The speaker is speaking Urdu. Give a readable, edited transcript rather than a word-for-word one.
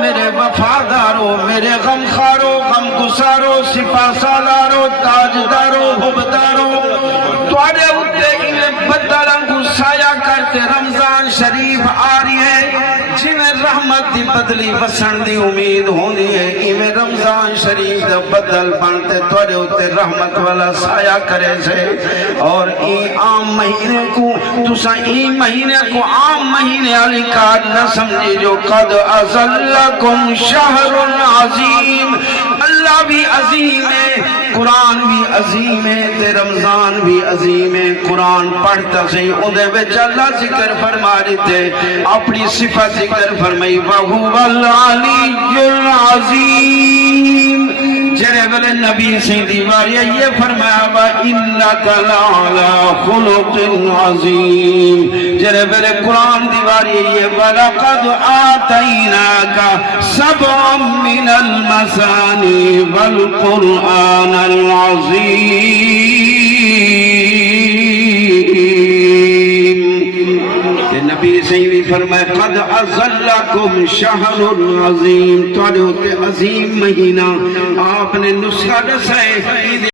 میرے وفادارو میرے غمخارو غم گسارو سپاہ سالارو تاجدارو حبدارو تواڈے اُتے انہیں بدلنگو سایہ کرتے رمضان شریف آ رہی ہے جنہیں رحمت دی بدلی وسن دی امید ہونی ہے ایویں رمضان شریف دا بدل بنتے تواڈے اُتے رحمت والا سایہ کرے سے اور ای عام مہینے کو تسا ای مہینے کو عام مہینے علی کار نہ سمجھے جو قد ازلکم شہر عظیم اللہ بھی عظیم ہے قرآن بھی عظیم ہے تے رمضان بھی عظیم ہے قرآن پڑھتا سے اندھے بچ اللہ ذکر فرما دیتے اپنی صفت ذکر فرمائی وَهُوَ الْعَلِيُّ الْعَظِيمُ جرے بلے نبی سے دیواری یہ فرمایا وَإِنَّكَ لَعَلَىٰ خُلُقٍ عَظِيمٍ جرے بلے قرآن دیواری یہ وَلَقَدْ آتَيْنَاكَ سَبْعًا مِّنَ الْمَثَانِي وَالْقُرْآنَ الْعَظِيمِ نبی سیدی فرمائے قد ازلکم شہر عظیم تواڈے تے عظیم مہینہ آپ نے نسخہ دسائے